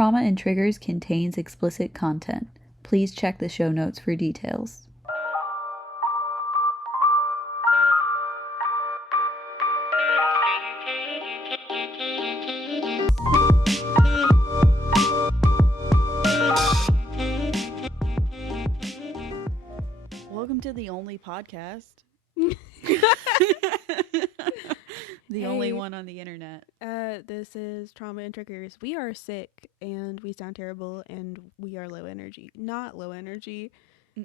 Trauma and Triggers contains explicit content. Please check the show notes for details. Welcome to the only podcast. The only one on the internet. This is Trauma and Triggers. We are sick and we sound terrible and we are low energy. Not low energy.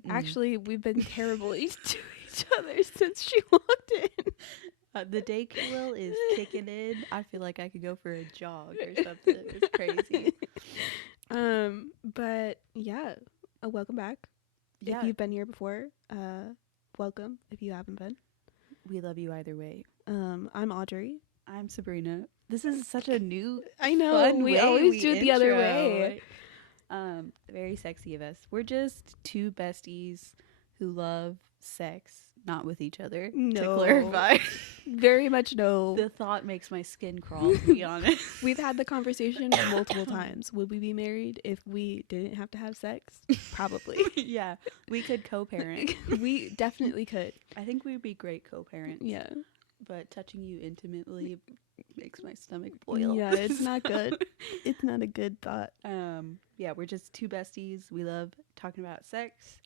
Actually, we've been terrible to each other since she walked in. The Dayquil is kicking in. I feel like I could go for a jog or something. It's crazy. But yeah, welcome back. Yeah. If you've been here before, welcome. If you haven't been, We love you either way. I'm Audrey. I'm Sabrina. This is such a new, I know, fun we way always do it the other intro. way. Very sexy of us. We're just two besties who love sex, not with each other. No. To clarify. Very much no. The thought makes my skin crawl, to be honest. We've had the conversation multiple times. Would we be married if we didn't have to have sex? Probably. Yeah, we could co-parent. We definitely could. I think we'd be great co-parents. Yeah. But touching you intimately makes my stomach boil. Yeah, it's not good. It's not a good thought. Yeah, we're just two besties. We love talking about sex,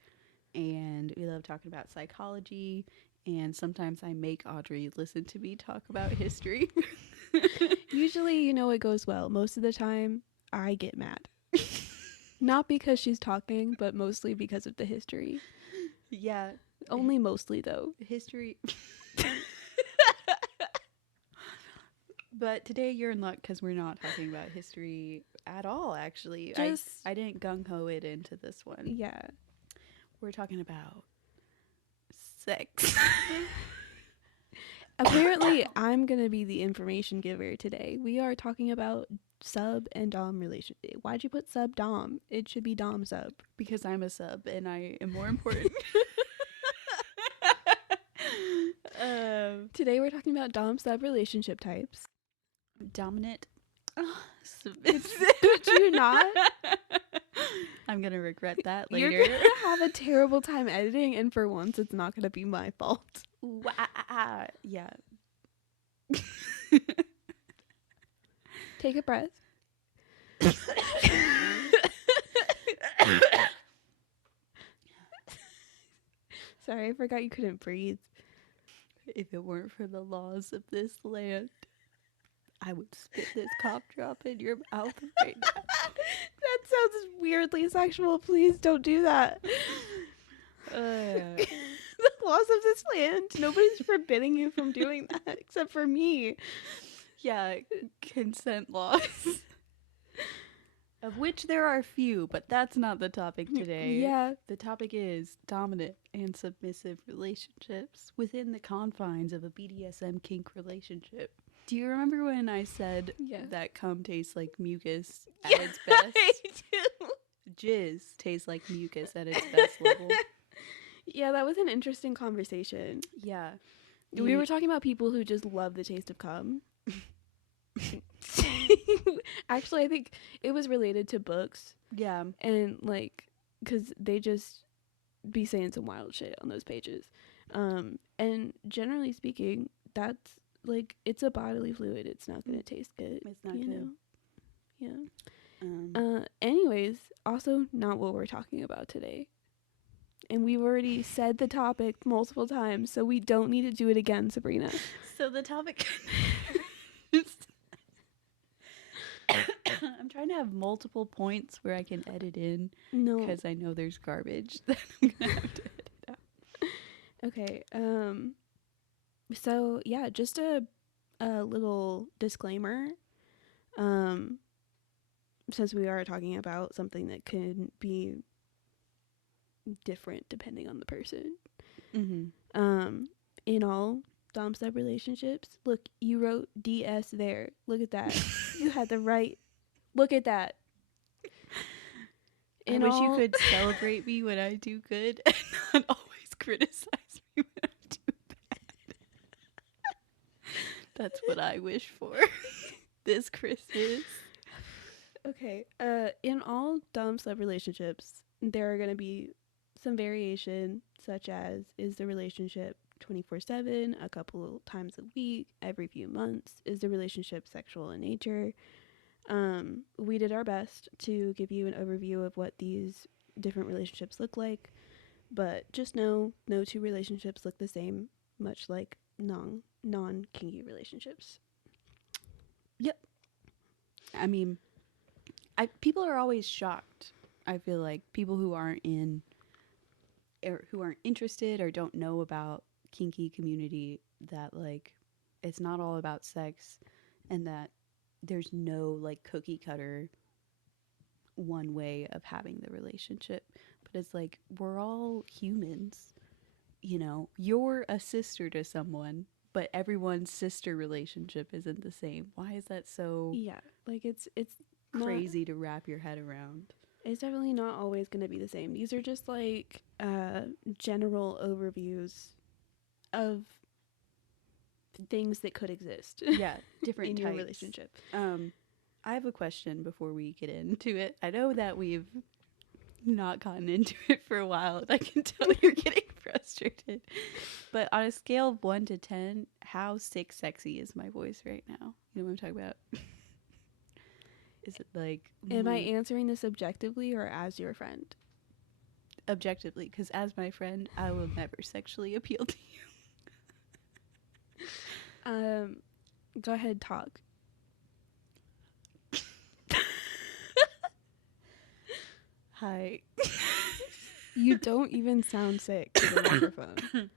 and we love talking about psychology, and sometimes I make Audrey listen to me talk about history. Usually, it goes well. Most of the time, I get mad. Not because she's talking, but mostly because of the history. Yeah. Only mostly, though. History. But today you're in luck because we're not talking about history at all, actually. I didn't gung-ho it into this one. Yeah. We're talking about sex. Apparently, I'm going to be the information giver today. We are talking about sub and dom relationship. Why'd you put sub dom? It should be dom sub. Because I'm a sub and I am more important. Today we're talking about dom sub relationship types. Dominant. Did you not? I'm going to regret that You're later. going to have a terrible time editing, and for once it's not going to be my fault. Yeah. Take a breath. Sorry, I forgot you couldn't breathe. If it weren't for the laws of this land, I would spit this cough drop in your mouth right now. That sounds weirdly sexual. Please don't do that. The laws of this land. Nobody's forbidding you from doing that except for me. Yeah, consent laws. Of which there are few, but that's not the topic today. Yeah. The topic is dominant and submissive relationships within the confines of a BDSM kink relationship. Do you remember when I said that cum tastes like mucus at its best? I do. Jizz tastes like mucus at its best level. Yeah, that was an interesting conversation. Yeah. We were talking about people who just love the taste of cum. Actually, I think it was related to books. Yeah. And, because they just be saying some wild shit on those pages. And generally speaking, that's, it's a bodily fluid. It's not going to taste good. It's not good. Yeah. Anyways, also not what we're talking about today. And we've already said the topic multiple times, so we don't need to do it again, Sabrina. So the topic is... I'm trying to have multiple points where I can edit in. No. Because I know there's garbage that I'm going to have to edit out. Okay. So, yeah, just a little disclaimer. Since we are talking about something that can be different depending on the person. Mm-hmm. In all dom sub relationships, look, you wrote DS there. Look at that. You had the right. Look at that. I wish you could celebrate me when I do good and not always criticize me when I do bad. That's what I wish for this Christmas. Okay. In all dom sub relationships, there are going to be some variation, such as is the relationship 24/7, a couple times a week, every few months? Is the relationship sexual in nature? We did our best to give you an overview of what these different relationships look like, but just know no two relationships look the same, much like non-kinky relationships. Yep. I mean, people are always shocked. I feel like people who aren't interested or don't know about kinky community, that like it's not all about sex, and that there's no like cookie cutter one way of having the relationship. But it's like we're all humans. You know, you're a sister to someone, but everyone's sister relationship isn't the same. Why is that so? Yeah, like it's crazy to wrap your head around. It's definitely not always going to be the same. These are just like general overviews of things that could exist. Yeah, different in types. Your relationship. I have a question before we get into it. I know that we've not gotten into it for a while, and I can tell you're getting frustrated. But on a scale of 1 to 10, how sick sexy is my voice right now? You know what I'm talking about? Is it like... Am I answering this objectively or as your friend? Objectively, because as my friend, I will never sexually appeal to you. Go ahead, talk. Hi. You don't even sound sick to the microphone.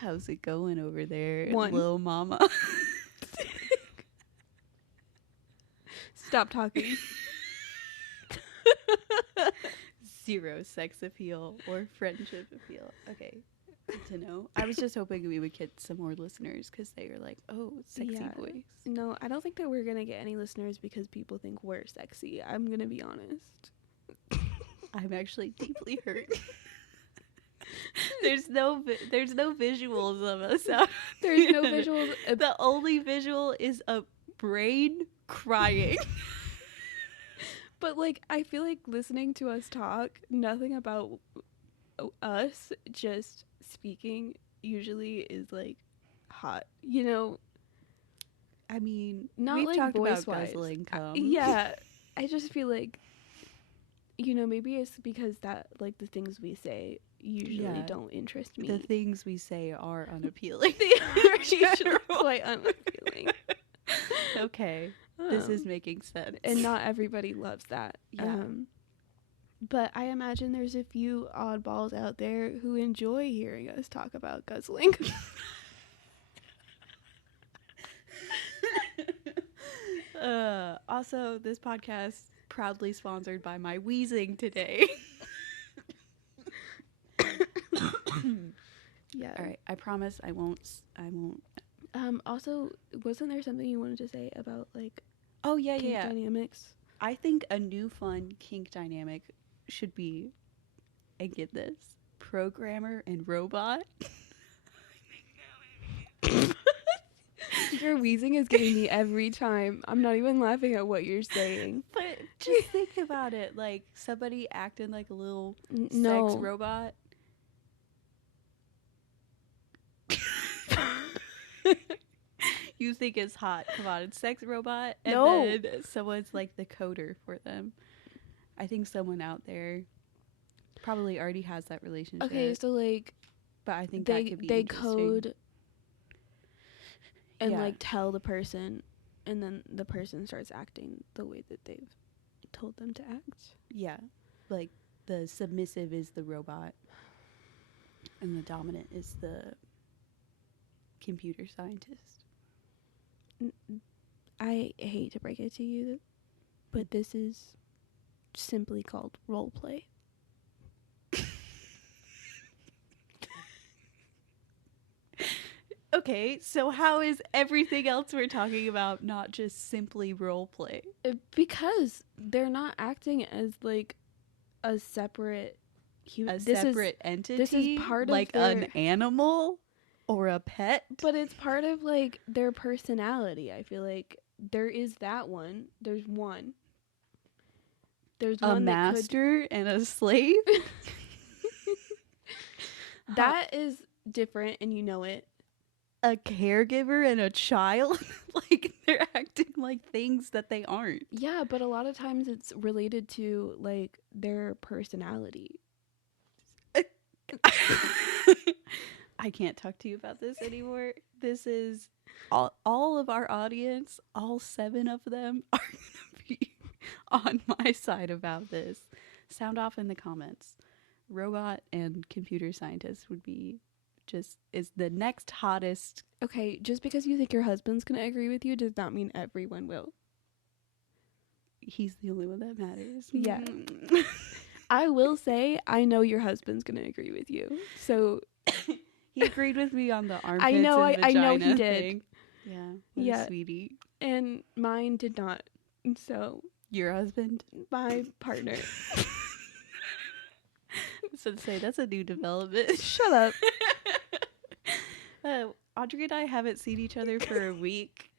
How's it going over there, One. little mama? Stop talking. Zero sex appeal or friendship appeal. Okay, good to know. I was just hoping we would get some more listeners because they are like, oh, sexy voice. No, I don't think that we're gonna get any listeners because people think we're sexy. I'm gonna be honest. I'm actually deeply hurt. There's no visuals of us out. There's no visuals. The only visual is a brain crying. But like, I feel like listening to us talk, nothing about us just speaking usually is like hot, you know. I mean, not we've like talked voice about wise. guzzling cum. Yeah, I just feel like, you know, maybe it's because that like the things we say usually don't interest me. The things we say are unappealing. They are usually quite unappealing. Okay, this is making sense. And not everybody loves that. Yeah. But I imagine there's a few oddballs out there who enjoy hearing us talk about guzzling. Also, this podcast proudly sponsored by my wheezing today. Yeah. All right. I promise I won't. Also, wasn't there something you wanted to say about like kink dynamics? I think a new fun kink dynamic should be, and get this, programmer and robot. Your wheezing is getting me every time. I'm not even laughing at what you're saying. But just think about it, like somebody acting like a little sex robot. You think it's hot. Come on, it's sex robot. And then someone's like the coder for them. I think someone out there probably already has that relationship. Okay, so like, but I think that could be they interesting. code and like tell the person, and then the person starts acting the way that they've told them to act. Yeah, like the submissive is the robot, and the dominant is the computer scientist. I hate to break it to you, but this is simply called role play. Okay, so how is everything else we're talking about not just simply role play? Because they're not acting as like a separate entity. This is part like of their, an animal, or a pet. But it's part of like their personality. I feel like there is that one. There's one. There's a one master and a slave. That is different, and you know it. A caregiver and a child. Like, they're acting like things that they aren't. Yeah, but a lot of times it's related to like their personality. I can't talk to you about this anymore. This is all of our audience, all 7 of them are going to be on my side about this. Sound off in the comments. Robot and computer scientist would be is the next hottest. Okay, just because you think your husband's going to agree with you does not mean everyone will. He's the only one that matters. Yeah. I will say, I know your husband's going to agree with you. So he agreed with me on the armpits. I know he did. Thing. Yeah, sweetie. And mine did not. So your husband, my partner. So to say that's a new development. Shut up. Audrey and I haven't seen each other for a week,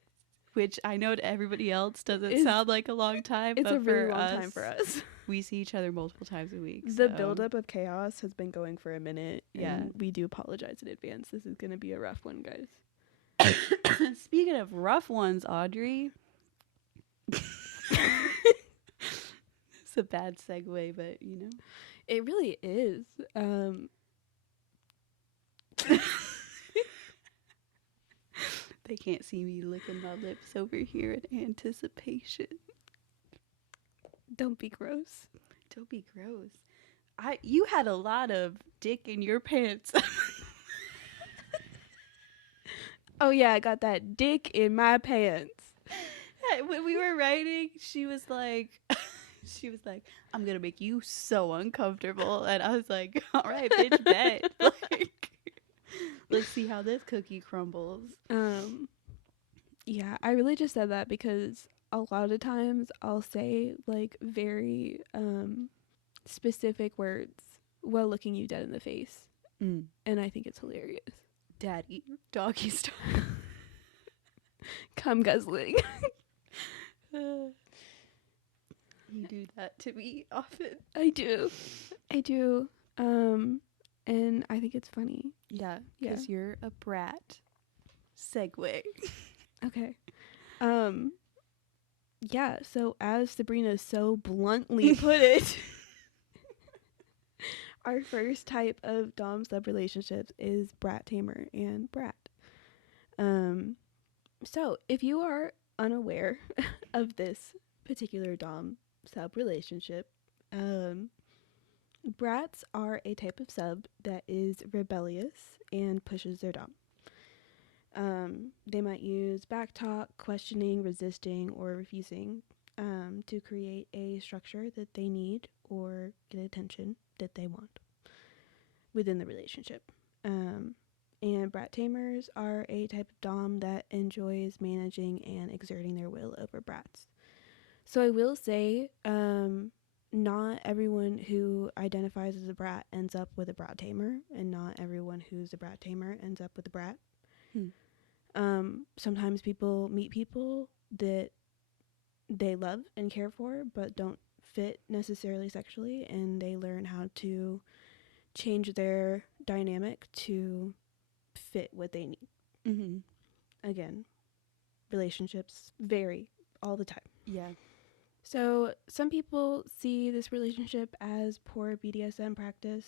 which I know to everybody else doesn't sound like a long time. It's but a really for long us, time for us. We see each other multiple times a week. The buildup of chaos has been going for a minute. Yeah. And we do apologize in advance. This is going to be a rough one, guys. Speaking of rough ones, Audrey. It's a bad segue, but you know. It really is. They can't see me licking my lips over here in anticipation. Don't be gross. Don't be gross. You had a lot of dick in your pants. Oh yeah, I got that dick in my pants. When we were writing, she was like, I'm gonna make you so uncomfortable, and I was like, all right, bitch, bet. Like, let's see how this cookie crumbles. Yeah, I really just said that because a lot of times I'll say like very specific words while looking you dead in the face, and I think it's hilarious. Daddy, doggy style, cum guzzling. You do that to me often. I do. And I think it's funny. Yeah, because you're a brat. Segue. Okay. Yeah, so as Sabrina so bluntly put it, our first type of dom sub relationships is brat tamer and brat. So if you are unaware of this particular dom sub relationship, brats are a type of sub that is rebellious and pushes their dom. They might use backtalk, questioning, resisting, or refusing to create a structure that they need or get attention that they want within the relationship. And brat tamers are a type of dom that enjoys managing and exerting their will over brats. So I will say, not everyone who identifies as a brat ends up with a brat tamer, and not everyone who's a brat tamer ends up with a brat. Sometimes people meet people that they love and care for, but don't fit necessarily sexually, and they learn how to change their dynamic to fit what they need. Mm-hmm. Again, relationships vary all the time. Yeah. So some people see this relationship as poor BDSM practice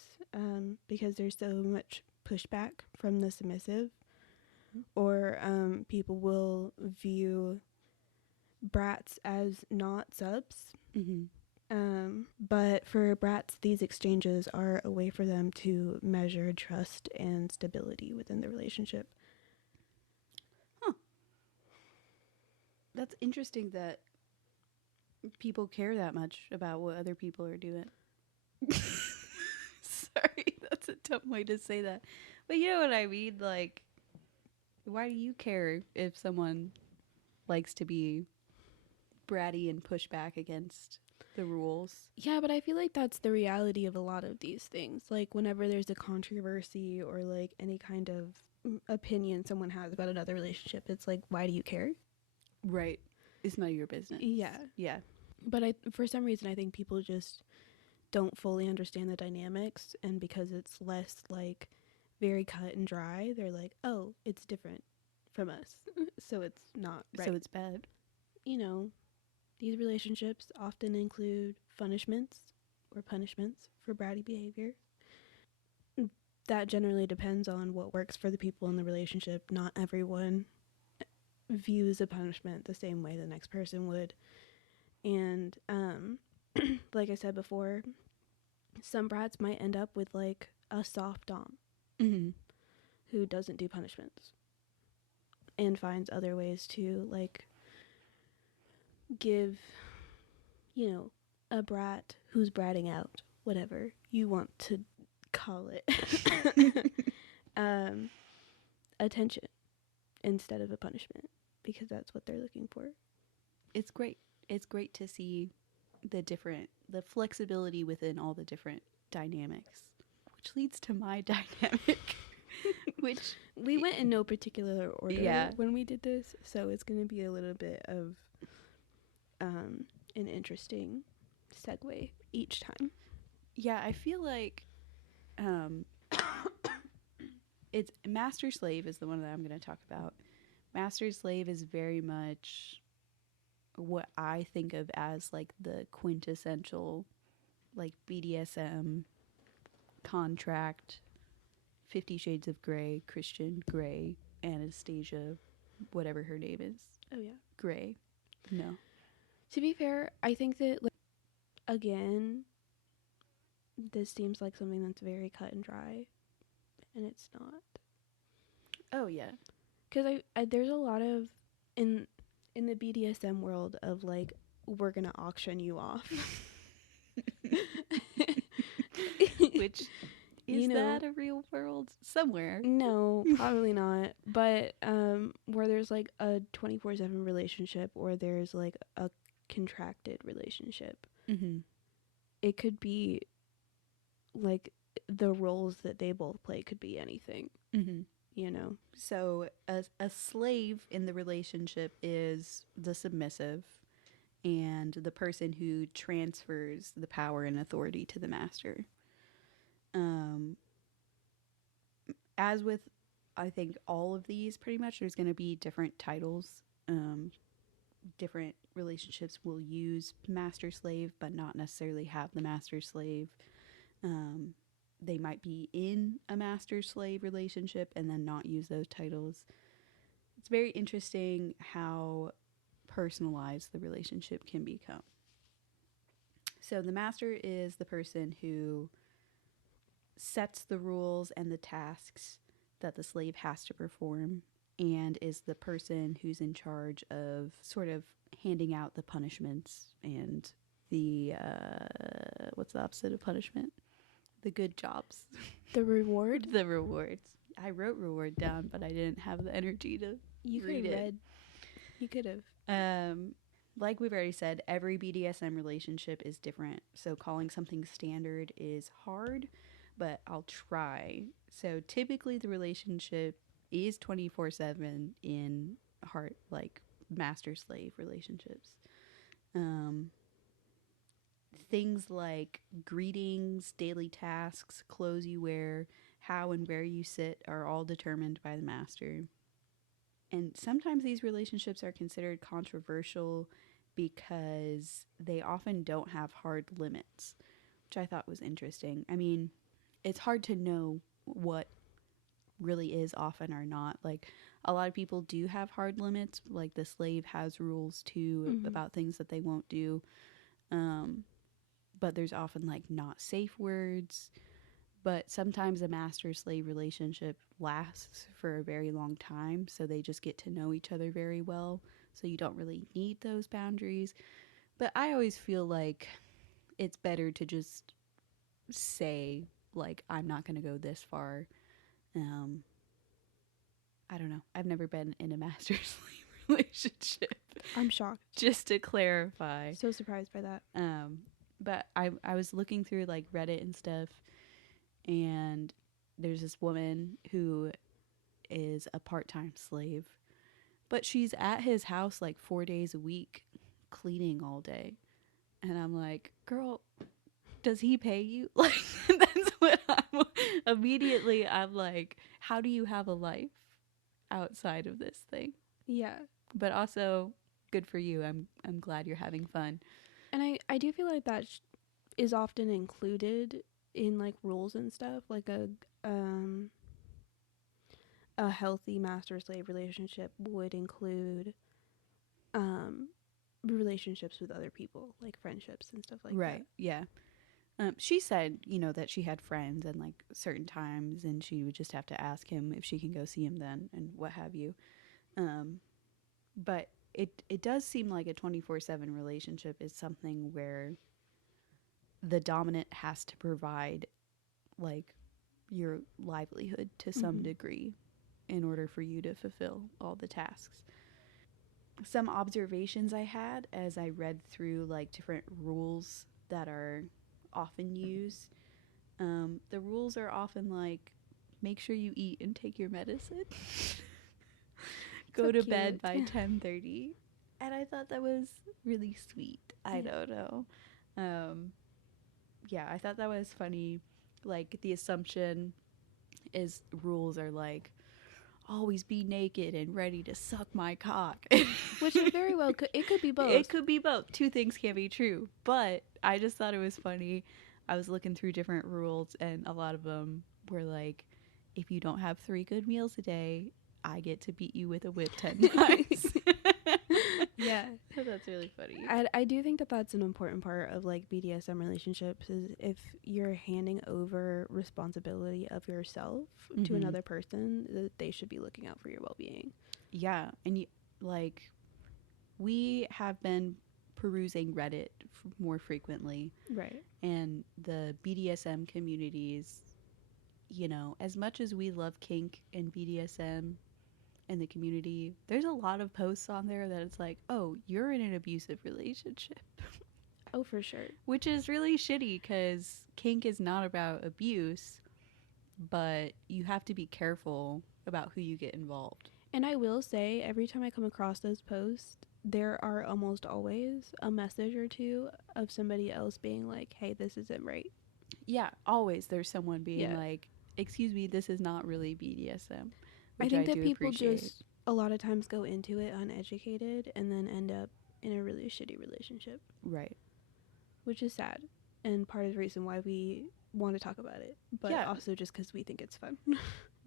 because there's so much pushback from the submissive, or people will view brats as not subs. But for brats, these exchanges are a way for them to measure trust and stability within the relationship. That's interesting that people care that much about what other people are doing. Sorry, that's a dumb way to say that. But you know what I mean? Like, why do you care if someone likes to be bratty and push back against the rules? Yeah, but I feel like that's the reality of a lot of these things. Like, whenever there's a controversy or, like, any kind of opinion someone has about another relationship. It's like, why do you care? Right. It's none of your business. Yeah. Yeah. But for some reason, I think people just don't fully understand the dynamics, and because it's less like very cut and dry, they're like, oh, it's different from us, so it's not right. So it's bad. You know, these relationships often include punishments for bratty behavior. That generally depends on what works for the people in the relationship. Not everyone views a punishment the same way the next person would. And like I said before, some brats might end up with like a soft dom who doesn't do punishments and finds other ways to like give, you know, a brat who's bratting out, whatever you want to call it, attention instead of a punishment, because that's what they're looking for. It's great. It's great to see the flexibility within all the different dynamics, which leads to my dynamic, which we went in no particular order when we did this, so it's going to be a little bit of an interesting segue each time. Yeah, I feel like it's master slave is the one that I'm going to talk about. Master slave is very much what I think of as like the quintessential like BDSM contract, 50 Shades of Grey, Christian Grey, Anastasia, whatever her name is. Oh yeah, Grey. No. To be fair, I think that, like, again, this seems like something that's very cut and dry, and it's not. Oh yeah, because I there's a lot of in the BDSM world of like, we're gonna auction you off. Which is that a real world somewhere? No, probably not. But where there's like a 24/7 relationship, or there's like a contracted relationship, it could be like the roles that they both play could be anything. You know, so a slave in the relationship is the submissive and the person who transfers the power and authority to the master. As with, I think, all of these, pretty much, there's going to be different titles. Different relationships will use master slave, but not necessarily have the master slave. They might be in a master slave relationship and then not use those titles. It's very interesting how personalized the relationship can become. So the master is the person who sets the rules and the tasks that the slave has to perform, and is the person who's in charge of sort of handing out the punishments and the what's the opposite of punishment? The good jobs. The reward? The rewards. I wrote reward down, but I didn't have the energy to read it. You could have. Like we've already said, every BDSM relationship is different. So calling something standard is hard, but I'll try. So typically the relationship is 24/7 in like master-slave relationships. Things like greetings, daily tasks, clothes you wear, how and where you sit are all determined by the master. And sometimes these relationships are considered controversial because they often don't have hard limits, which I thought was interesting. I mean, it's hard to know what really is often or not. Like, a lot of people do have hard limits. Like, the slave has rules too about things that they won't do. But there's often like not safe words. But sometimes a master-slave relationship lasts for a very long time, so they just get to know each other very well, so you don't really need those boundaries. But I always feel like it's better to just say, like, I'm not going to go this far. I don't know. I've never been in a master-slave relationship. I'm shocked. Just to clarify. So surprised by that. But I was looking through, like, Reddit and stuff, and there's this woman who is a part-time slave, but she's at his house like 4 days a week cleaning all day. And I'm like, girl, does he pay you? Like, that's what I'm like, how do you have a life outside of this thing? Yeah. But also, good for you. I'm glad you're having fun. And I do feel like that is often included in like rules and stuff, like a healthy master slave relationship would include relationships with other people, like friendships and stuff like that. Right. Yeah. She said, that she had friends and like certain times, and she would just have to ask him if she can go see him then and what have you. But it does seem like a 24/7 relationship is something where the dominant has to provide like your livelihood to some degree in order for you to fulfill all the tasks. Some observations I had as I read through like different rules that are often used. The rules are often like, make sure you eat and take your medicine. Go to bed by 10:30. And I thought that was really sweet. I don't know. Yeah, I thought that was funny. Like, the assumption is rules are like, always be naked and ready to suck my cock. Which it very well could. It could be both. It could be both. Two things can be true. But I just thought it was funny. I was looking through different rules, and a lot of them were like, if you don't have 3 good meals a day, I get to beat you with a whip 10 times. Yeah. That's really funny. I do think that that's an important part of like BDSM relationships, is if you're handing over responsibility of yourself to another person, that they should be looking out for your well-being. Yeah. And we have been perusing Reddit more frequently. Right. And the BDSM communities, as much as we love kink and BDSM in the community, there's a lot of posts on there that it's like, oh, you're in an abusive relationship. Oh, for sure. Which is really shitty, because kink is not about abuse, but you have to be careful about who you get involved. And I will say, every time I come across those posts, there are almost always a message or two of somebody else being like, hey, this isn't right. Yeah, always there's someone being like, excuse me, this is not really BDSM. I think that people just a lot of times go into it uneducated and then end up in a really shitty relationship. Right. Which is sad, and part of the reason why we want to talk about it, but also just because we think it's fun.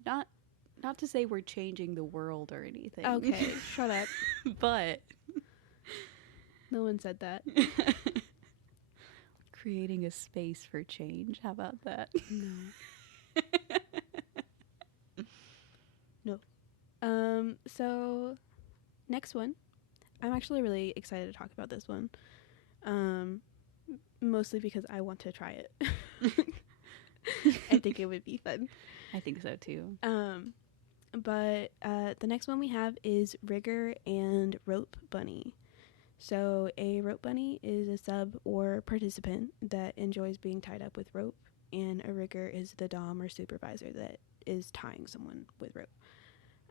Not to say we're changing the world or anything. Okay, shut up. But no one said that. Creating a space for change. How about that? No. So next one. I'm actually really excited to talk about this one. Mostly because I want to try it. I think it would be fun. I think so too. But the next one we have is Rigger and Rope Bunny. So a rope bunny is a sub or participant that enjoys being tied up with rope, and a rigger is the dom or supervisor that is tying someone with rope.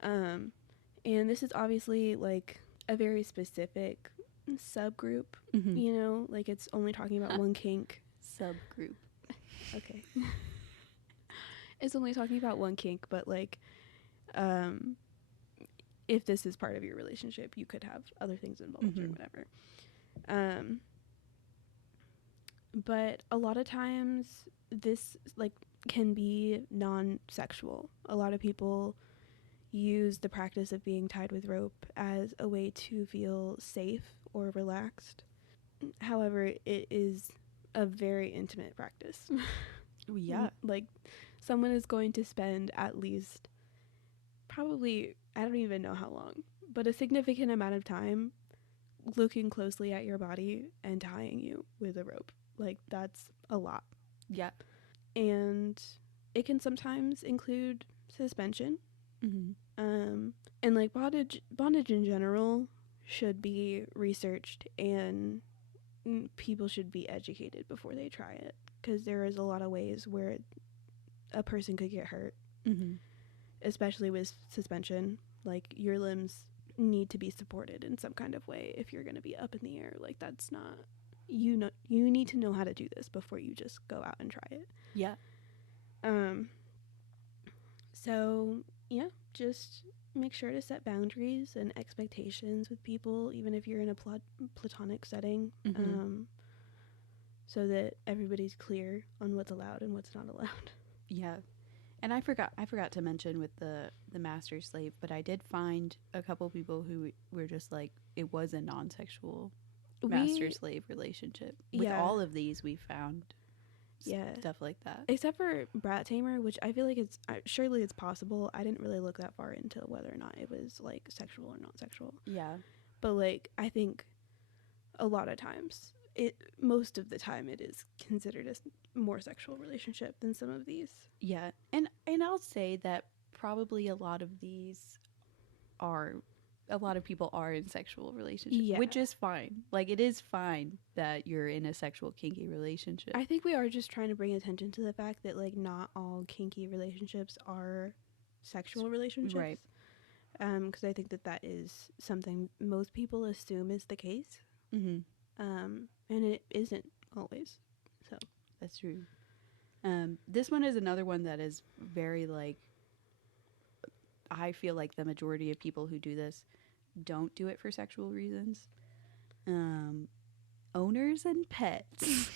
And this is obviously like a very specific subgroup, like it's only talking about one kink. Subgroup. Okay. It's only talking about one kink, but like, if this is part of your relationship, you could have other things involved or whatever. But a lot of times this like can be non-sexual. A lot of people use the practice of being tied with rope as a way to feel safe or relaxed. However, it is a very intimate practice. Yeah. Like, someone is going to spend at least probably, I don't even know how long, but a significant amount of time looking closely at your body and tying you with a rope. Like, that's a lot. Yeah. And it can sometimes include suspension. And like bondage in general should be researched, and people should be educated before they try it, because there is a lot of ways where a person could get hurt. especially with suspension, like your limbs need to be supported in some kind of way if you're going to be up in the air. Like that's not, you know, you need to know how to do this before you just go out and try it. Yeah. So yeah, just make sure to set boundaries and expectations with people, even if you're in a platonic setting, so that everybody's clear on what's allowed and what's not allowed. Yeah. And I forgot to mention with the master slave, but I did find a couple people who were just like, it was a non-sexual master slave relationship. With all of these we found stuff like that. Except for Brat Tamer, which I feel like it's surely it's possible. I didn't really look that far into whether or not it was like sexual or not sexual. Yeah. But like I think a lot of times most of the time it is considered a more sexual relationship than some of these. Yeah. And I'll say that probably a lot of people are in sexual relationships, which is fine. Like it is fine that you're in a sexual kinky relationship. I think we are just trying to bring attention to the fact that like not all kinky relationships are sexual relationships. Right. Because I think that is something most people assume is the case. Mm-hmm. And it isn't always. So that's true. This one is another one that is very like, I feel like the majority of people who do this don't do it for sexual reasons. Owners and pets.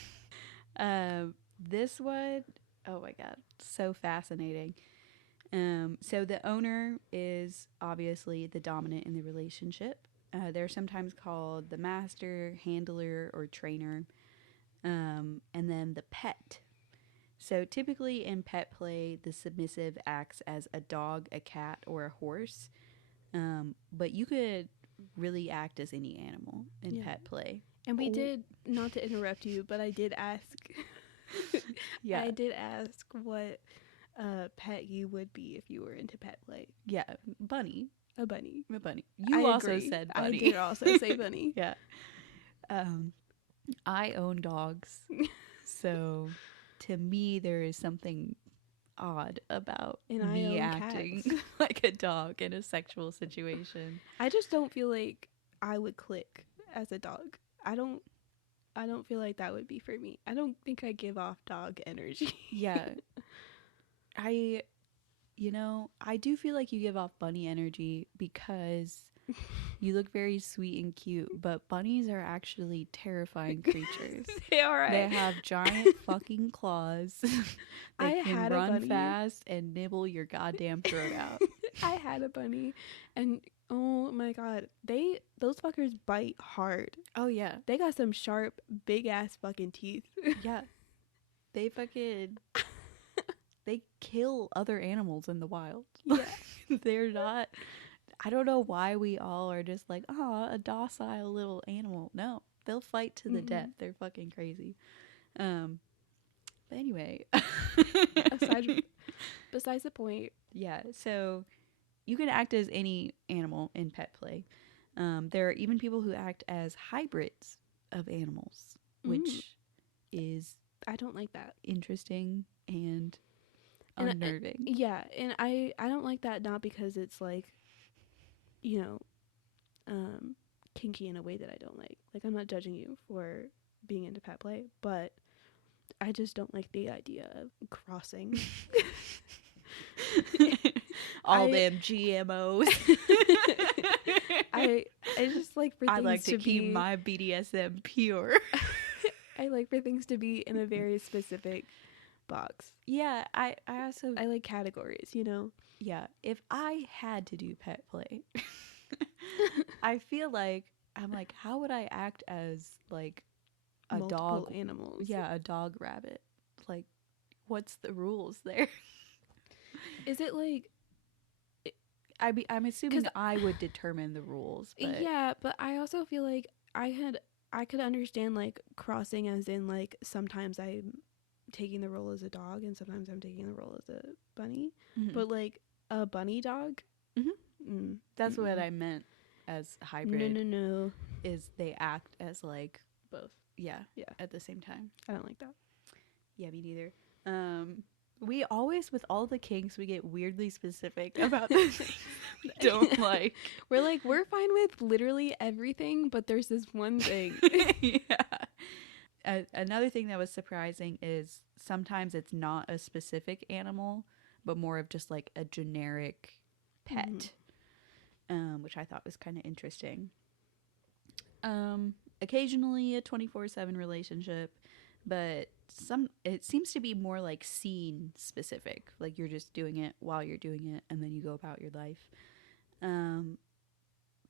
This one, oh my god, so fascinating. So the owner is obviously the dominant in the relationship. They're sometimes called the master, handler, or trainer. And then the pet. So typically in pet play, the submissive acts as a dog, a cat, or a horse. But you could really act as any animal in pet play. And we did, not to interrupt you, but I did ask. I did ask what pet you would be if you were into pet play. Yeah, bunny. A bunny. A bunny. You also said bunny. I did also say bunny. Yeah. I own dogs. So to me, there is something odd about me acting like a dog in a sexual situation. I just don't feel like I would click as a dog. I don't feel like that would be for me. I don't think I give off dog energy. Yeah. I do feel like you give off bunny energy because you look very sweet and cute, but bunnies are actually terrifying creatures. They are. They have giant fucking claws. They can run fast and nibble your goddamn throat out. I had a bunny, and oh my god, those fuckers bite hard. Oh yeah, they got some sharp, big ass fucking teeth. Yeah, they they kill other animals in the wild. Yeah, they're not. I don't know why we all are just like, oh, a docile little animal. No, they'll fight to the death. They're fucking crazy. But anyway, besides the point. Yeah, so you can act as any animal in pet play. There are even people who act as hybrids of animals, which is, I don't like that. Interesting and unnerving. And I don't like that, not because it's like, kinky in a way that I don't like. Like, I'm not judging you for being into pet play, but I just don't like the idea of crossing. All them GMOs. I just like for things I like to keep my BDSM pure. I like for things to be in a very specific box. Yeah, I like categories, Yeah, if I had to do pet play, I feel like I'm like, how would I act as like a multiple dog animals? Yeah, a dog rabbit. Like, what's the rules there? Is it like? I'm assuming I would determine the rules. But yeah, but I also feel like I could understand like crossing as in like sometimes I'm taking the role as a dog and sometimes I'm taking the role as a bunny. Mm-hmm. But like a bunny dog. Mm-hmm. That's what I meant as hybrid. No. Is they act as like both. Yeah. At the same time. I don't like that. Yeah, me neither. We always, with all the kinks, we get weirdly specific about the things we don't like. We're like, we're fine with literally everything, but there's this one thing. Yeah. Another thing that was surprising is sometimes it's not a specific animal, but more of just like a generic pet, which I thought was kind of interesting. Occasionally a 24/7 relationship, but it seems to be more like scene specific, like you're just doing it while you're doing it and then you go about your life.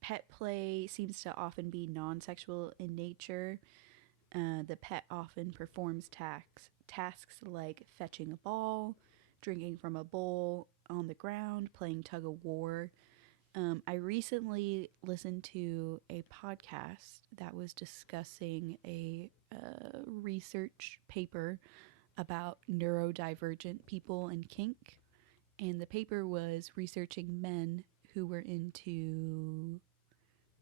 Pet play seems to often be non-sexual in nature. The pet often performs tasks like fetching a ball, drinking from a bowl on the ground, playing tug of war. I recently listened to a podcast that was discussing a research paper about neurodivergent people and kink. And the paper was researching men who were into,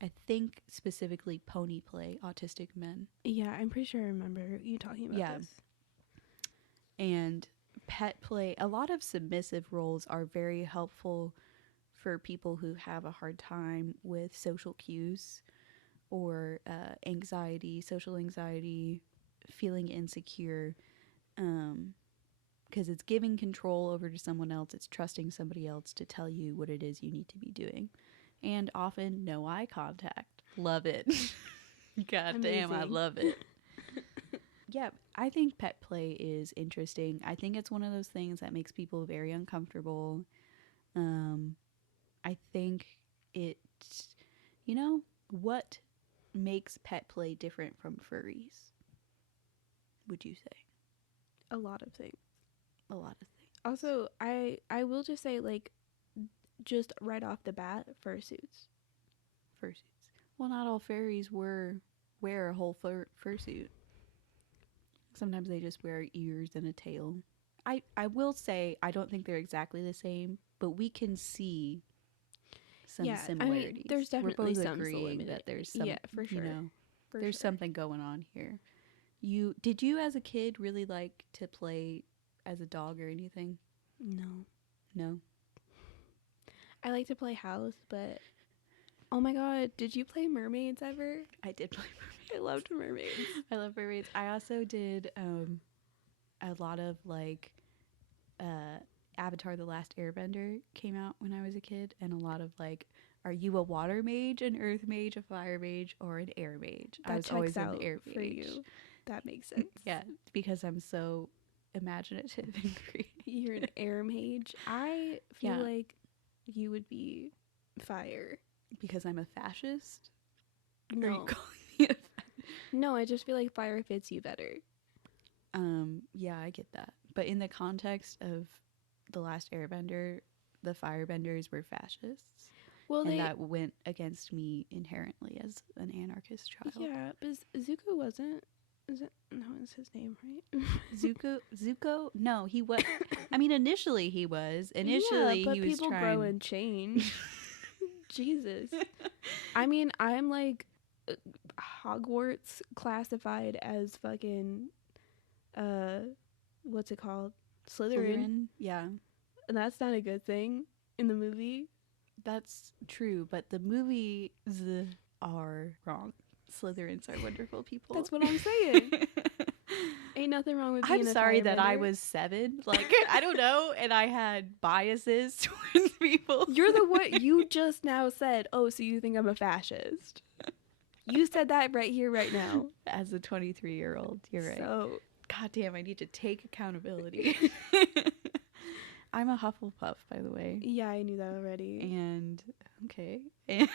I think, specifically pony play, autistic men. Yeah, I'm pretty sure I remember you talking about this. And pet play, a lot of submissive roles are very helpful for people who have a hard time with social cues or anxiety, social anxiety, feeling insecure, because it's giving control over to someone else. It's trusting somebody else to tell you what it is you need to be doing. And often no eye contact. Love it. God damn, I love it. Yeah, I think pet play is interesting. I think it's one of those things that makes people very uncomfortable. I think what makes pet play different from furries, would you say? A lot of things. A lot of things. Also, I will just say, like, just right off the bat, fursuits. Well, not all furries wear a whole fursuit. Sometimes they just wear ears and a tail. I will say I don't think they're exactly the same, but we can see some similarities. I mean, there's definitely some agreeing that there's some, for sure. There's something going on here. Did you as a kid really like to play as a dog or anything? No. I like to play house, but oh my god, did you play mermaids ever? I did play mermaids. I loved mermaids. I love mermaids. I also did a lot of like Avatar The Last Airbender came out when I was a kid, and a lot of like, are you a water mage, an earth mage, a fire mage, or an air mage? That I was checks always out in the air for mage. you. That makes sense. Yeah, because I'm so imaginative and creative. You're an air mage. I feel like you would be fire. Because I'm a fascist? No. Are you calling me a fascist? No, I just feel like fire fits you better. Yeah, I get that. But in the context of The Last Airbender, the firebenders were fascists. Well, that went against me inherently as an anarchist child. Yeah, but Zuko wasn't. No, it's his name, right? Zuko? No, he was. I mean, initially he was. Initially, but he was people trying. Grow and change. Jesus. I mean, I'm like Hogwarts classified as fucking what's it called? Slytherin. Yeah. And that's not a good thing in the movie. That's true, but the movies are wrong. Slytherins are wonderful people. That's what I'm saying. Ain't nothing wrong with being I'm sorry that I was 7. Like, I don't know, and I had biases towards people. You're the one. You just now said, oh, so you think I'm a fascist. You said that right here, right now. As a 23-year-old, you're right. So, God damn, I need to take accountability. I'm a Hufflepuff, by the way. Yeah, I knew that already. And, okay. And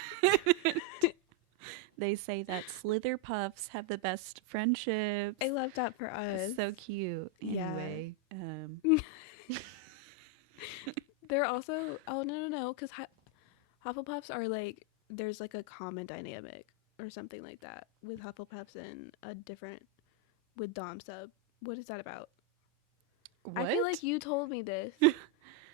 they say that Slitherpuffs have the best friendships. I love that for us. So cute. Anyway. They're also, no, because Hufflepuffs are like, there's like a common dynamic or something like that with Hufflepuffs and a different, with Dom Sub. What is that about? What? I feel like you told me this.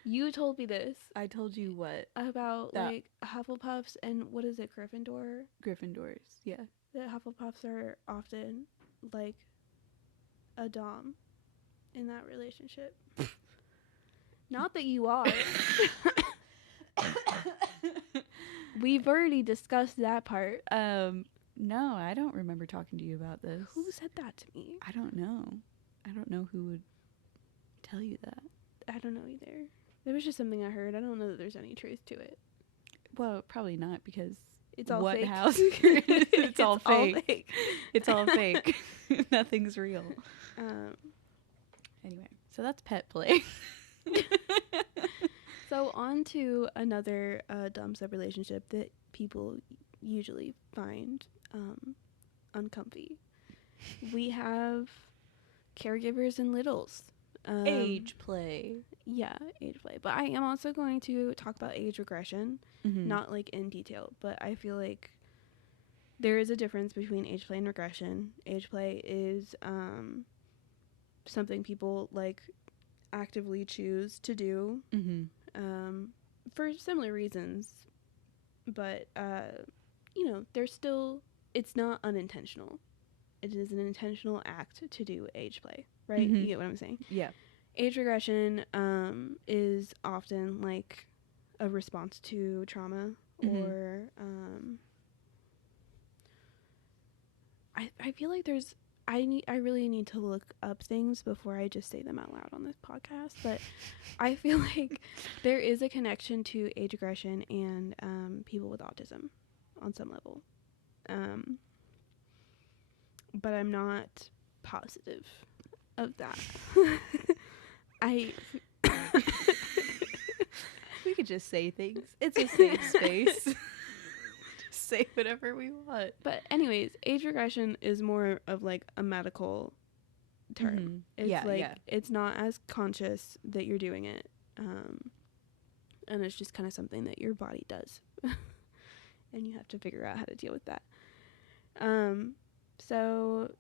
You told me this. I told you what? About like Hufflepuffs and what is it, Gryffindor? Gryffindors, yeah. That Hufflepuffs are often like a dom in that relationship. Not that you are. We've already discussed that part. No, I don't remember talking to you about this. Who said that to me? I don't know. I don't know who would tell you that. I don't know either. It was just something I heard. I don't know that there's any truth to it. Well, probably not, because it's all what fake. House? it's all fake. All fake. It's all fake. Nothing's real. Anyway, so that's pet play. So on to another dumb sub relationship that people usually find uncomfy. We have caregivers and littles. Age play. Yeah, age play. But I am also going to talk about age regression, not like in detail, but I feel like there is a difference between age play and regression. Age play is something people like actively choose to do for similar reasons, but there's still, it's not unintentional. It is an intentional act to do age play, right? You get what I'm saying? Yeah. Age regression is often like a response to trauma, or I feel like there's I really need to look up things before I just say them out loud on this podcast, but I feel like there is a connection to age regression and people with autism on some level. But I'm not positive of that. We could just say things. It's a safe space. Just say whatever we want. But anyways, age regression is more of like a medical term. It's it's not as conscious that you're doing it. And it's just kind of something that your body does. And you have to figure out how to deal with that. So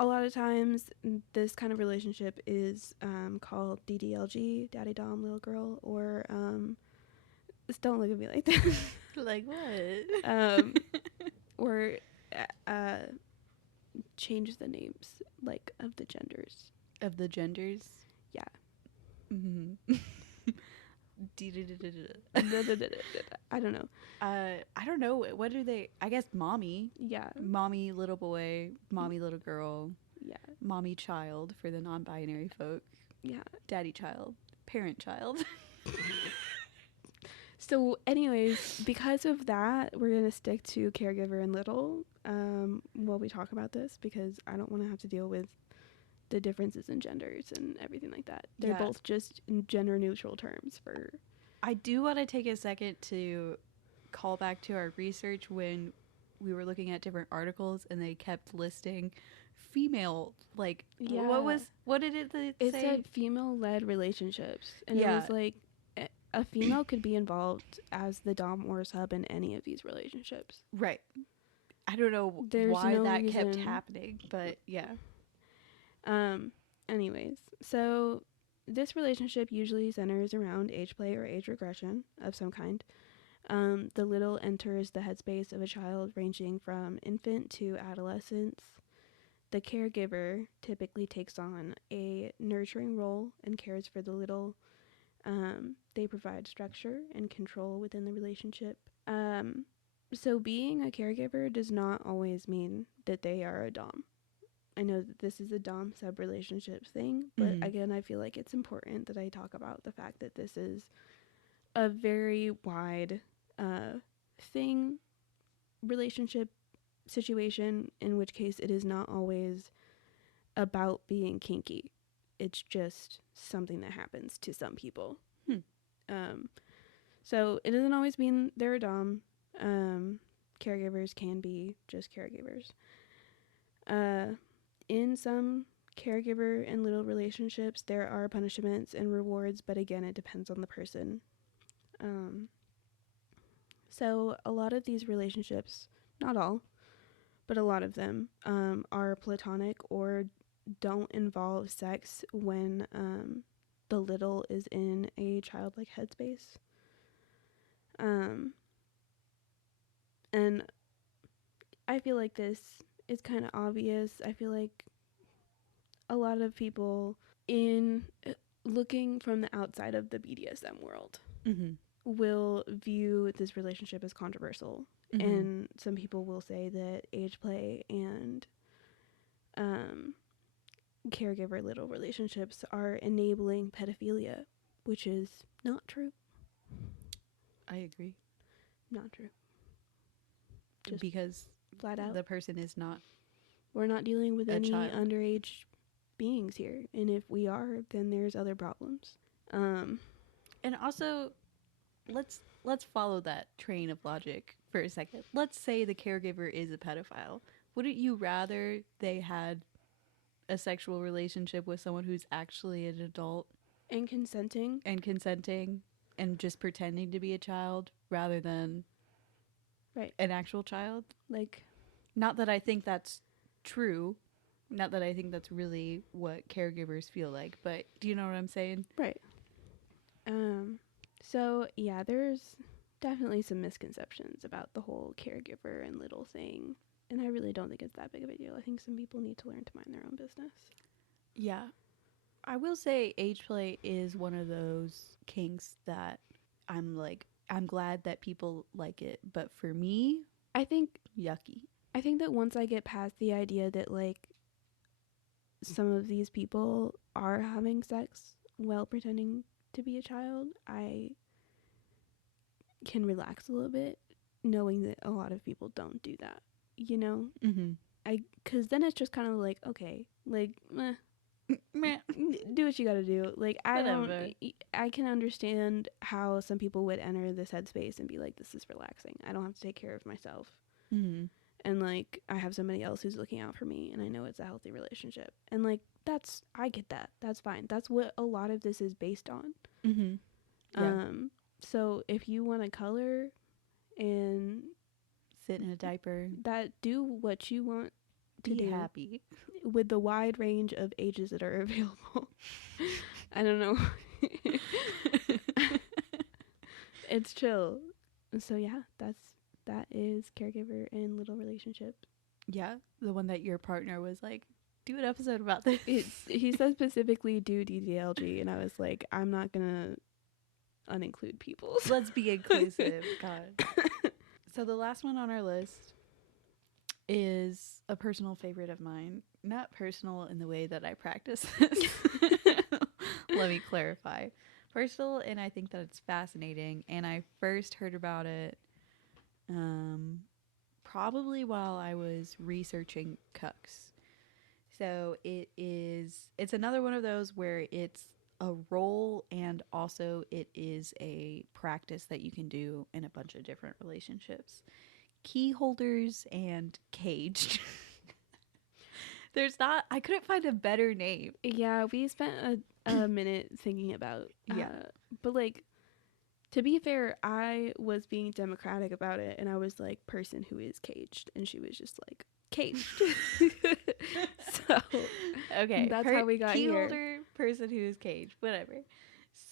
a lot of times this kind of relationship is called DDLG, Daddy Dom Little Girl, or don't look at me like that. Like what? Or change the names, like, of the genders. Of the genders? Yeah. I don't know. I don't know. What are they? I guess mommy. Yeah. Mommy, little boy. Mommy, little girl. Yeah. Mommy, child for the non-binary folk. Yeah. Daddy, child. Parent, child. So anyways, because of that, we're going to stick to caregiver and little while we talk about this, because I don't want to have to deal with the differences in genders and everything like that. They're both just gender neutral terms for... I do want to take a second to call back to our research when we were looking at different articles and they kept listing female, like, what did it say? It said female-led relationships. And it was like, a female could be involved as the dom or sub in any of these relationships. Right. I don't know why that kept happening, but yeah. Anyways, so this relationship usually centers around age play or age regression of some kind. The little enters the headspace of a child ranging from infant to adolescence. The caregiver typically takes on a nurturing role and cares for the little. They provide structure and control within the relationship. So being a caregiver does not always mean that they are a dom. I know that this is a dom sub relationship thing, but again, I feel like it's important that I talk about the fact that this is a very wide relationship situation, in which case it is not always about being kinky. It's just something that happens to some people. So it doesn't always mean they're a dom. Caregivers can be just caregivers. In some caregiver and little relationships, there are punishments and rewards, but again, it depends on the person. So a lot of these relationships, not all, but a lot of them, are platonic or don't involve sex when the little is in a childlike headspace. And I feel like this is kind of obvious. I feel like a lot of people in looking from the outside of the BDSM world Mm-hmm. will view this relationship as controversial. Mm-hmm. And some people will say that age play and caregiver little relationships are enabling pedophilia, which is not true. I agree. Not true. Just because flat out, the person is not. We're not dealing with any child. underage beings here, and if we are, then there's other problems. And also, let's follow that train of logic for a second. Let's say the caregiver is a pedophile. Wouldn't you rather they had a sexual relationship with someone who's actually an adult and consenting and just pretending to be a child rather than an actual child? Like, not that I think that's true, not that I think that's really what caregivers feel like, but do you know what I'm saying? Right. So yeah, there's definitely some misconceptions about the whole caregiver and little thing, and I really don't think it's that big of a deal. I think some people need to learn to mind their own business. Yeah. I will say age play is one of those kinks that I'm glad that people like it, but for me, I think yucky. I think that once I get past the idea that like some of these people are having sex while pretending to be a child, I can relax a little bit knowing that a lot of people don't do that, you know? Mm-hmm. Because then it's just kind of like, okay, like, Meh. do what you gotta do. Like, Whatever. I can understand how some people would enter this headspace and be like, this is relaxing. I don't have to take care of myself. Mm-hmm. And like, I have somebody else who's looking out for me, and I know it's a healthy relationship. And like, I get that. That's fine. That's what a lot of this is based on. Mm-hmm. Yeah. So if you want to color and sit in a diaper, do what you want to be do. happy With the wide range of ages that are available. I don't know. It's chill. So yeah, that is caregiver and little relationship. Yeah, the one that your partner was like, do an episode about this. He said specifically do DDLG, and I was like, I'm not gonna uninclude people. Let's be inclusive. God. So the last one on our list is a personal favorite of mine. Not personal in the way that I practice this. Let me clarify. Personal, and I think that it's fascinating. And I first heard about it probably while I was researching cucks. So it's another one of those where it's a role and also it is a practice that you can do in a bunch of different relationships. Key holders and caged. I couldn't find a better name. Yeah, we spent a minute thinking about but like, to be fair, I was being democratic about it, and I was like, person who is caged, and she was just like, caged. So okay, that's how we got key here. holder, person who is caged, whatever.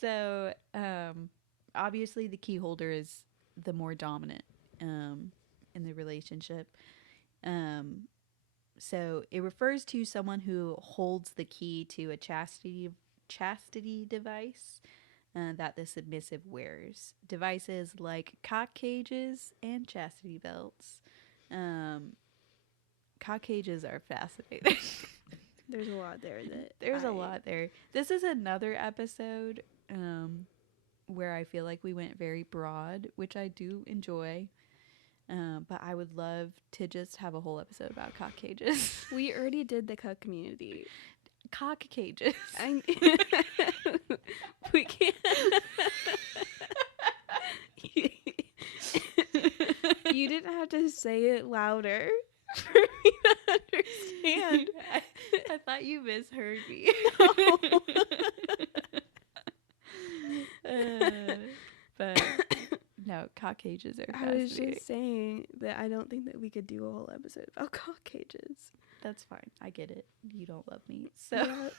So obviously the key holder is the more dominant in the relationship. So it refers to someone who holds the key to a chastity device that the submissive wears. Devices like cock cages and chastity belts. Cock cages are fascinating. There's a lot there. A lot there. This is another episode where I feel like we went very broad, which I do enjoy. But I would love to just have a whole episode about cock cages. We already did the cuck community. Cock cages. We can't. You didn't have to say it louder for me to understand. I thought you misheard me. But no, cock cages are fascinating. I was just saying that I don't think that we could do a whole episode about cock cages. That's fine. I get it. You don't love me. So yeah,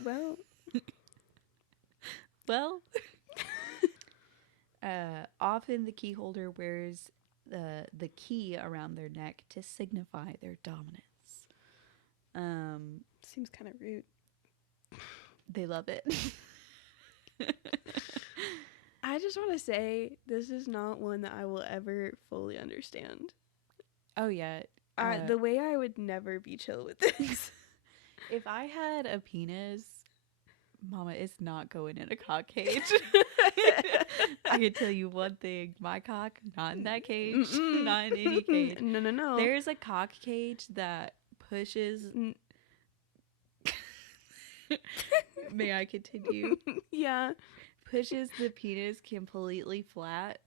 well, often the key holder wears the key around their neck to signify their dominance. Seems kind of rude. They love it. I just want to say this is not one that I will ever fully understand. Oh yeah. The way I would never be chill with this. If I had a penis, Mama, it's not going in a cock cage. I can tell you one thing. My cock, not in that cage. Not in any cage. No. There's a cock cage that pushes... May I continue? Yeah. Pushes the penis completely flat,